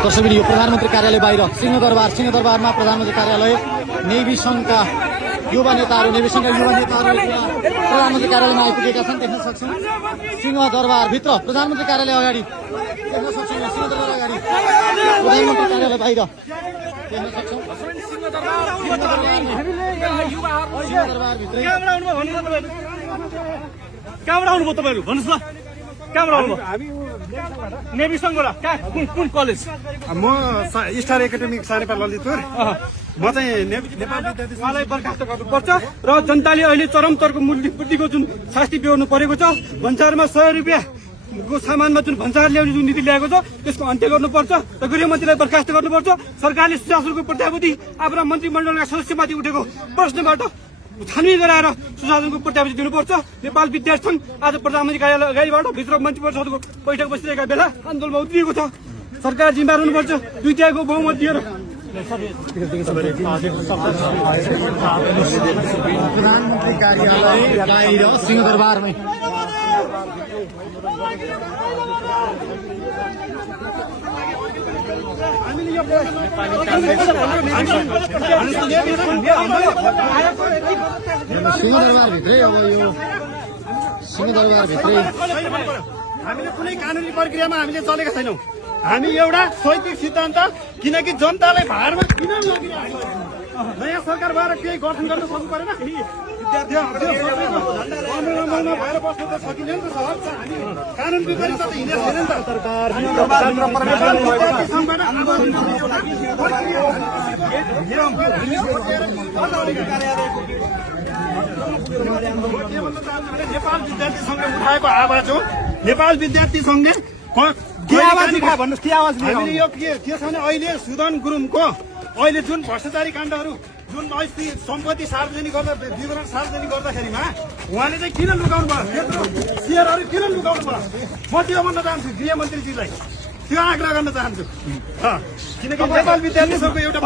दर्शकबिन यो प्रधानमन्त्री कार्यालय बाहिर सिंहदरबारमा प्रधानमन्त्री कार्यालय नेभी संघका युवा नेताहरू प्रधानमन्त्री कार्यालयमा आइपुगेका छन्। देख्न सक्छौँ सिंहदरबारभित्र प्रधानमन्त्री कार्यालय अगाडि देख्न सक्छौँ। सिंहदरबार अगाडि प्रधानमन्त्री कार्यालय बाहिर देख्न सक्छौँ। कहाँबाट आउनुभयो तपाईँहरू भन्नुहोस् ल, कहाँबाट आउनुभयो? नेभी सङ्घबाट कुन कलेज? म स्टार एकाडेमिक सानेपा ललितपुर। म चाहिँ नेपाल उहाँलाई बर्खास्त गर्नुपर्छ र जनताले अहिले चरम तर्क मूल्यवृद्धिको जुन शास्ति बेहोर्नु परेको छ, भन्सारमा 100 रुपियाँको सामानमा जुन भन्सार ल्याउने जुन नीति ल्याएको छ त्यसको अन्त्य गर्नुपर्छ र गृहमन्त्रीलाई बर्खास्त गर्नुपर्छ। सरकारले सुशासनको प्रत्याभूति आफ्ना मन्त्रीमण्डलका सदस्यमाथि उठेको प्रश्नबाट छानबिन गराएर सुशासनको प्रत्याभूति दिनुपर्छ। नेपाल विद्यार्थी सङ्घ आज प्रधानमन्त्री कार्यालय अगाडिबाट भित्र मन्त्री परिषदको बैठक बसिरहेका बेला आन्दोलनमा उत्रिएको छ। सरकार जिम्मेवार हुनुपर्छ, 2/3 बहुमत दिएर। प्रधानमन्त्री कार्यालय बाहिर सिंहदरबारमै सिंहदरबारभित्रै अब यो सिंहदरबारभित्रै हामीले कुनै कानुनी प्रक्रियामा हामीले चलेका छैनौँ। हामी एउटा शैक्षिक सिद्धान्त, किनकि जनतालाई भारमा किन लगिरहेको नयाँ सरकार भएर केही गठन गर्न सक्नु परेन। भएर बस्नु त सकिँदैन नि त सर। हामी कानुन विपरीत त हिँडेको छैन नि नेपाल विद्यार्थी सङ्घले उठाएको आवाज हो। नेपाल विद्यार्थी सङ्घले हामीले यो के छ भने अहिले सुदन गुरुङको अहिले जुन भ्रष्टाचारी काण्डहरू जुन सम्पत्ति सार्वजनिक गर्दा विवरण सार्वजनिक गर्दाखेरिमा उहाँले चाहिँ किन लुकाउनु भयो, त्यत्रो सेयरहरू किन लुकाउनु भयो? म त्यो भन्न चाहन्छु गृहमन्त्रीजीलाई, त्यो आग्रह गर्न चाहन्छु। किनकि नेपाल विद्यार्थी सङ्घको एउटा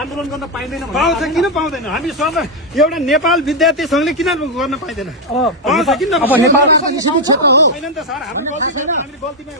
आन्दोलन गर्न पाइँदैन, पाउँछ किन पाउँदैन? हामी सबै एउटा नेपाल विद्यार्थी सङ्घले किन गर्न पाइँदैन? पाउँछ किन छैन नि त सर। हाम्रो गल्ती छैन, हामीले गल्तीमा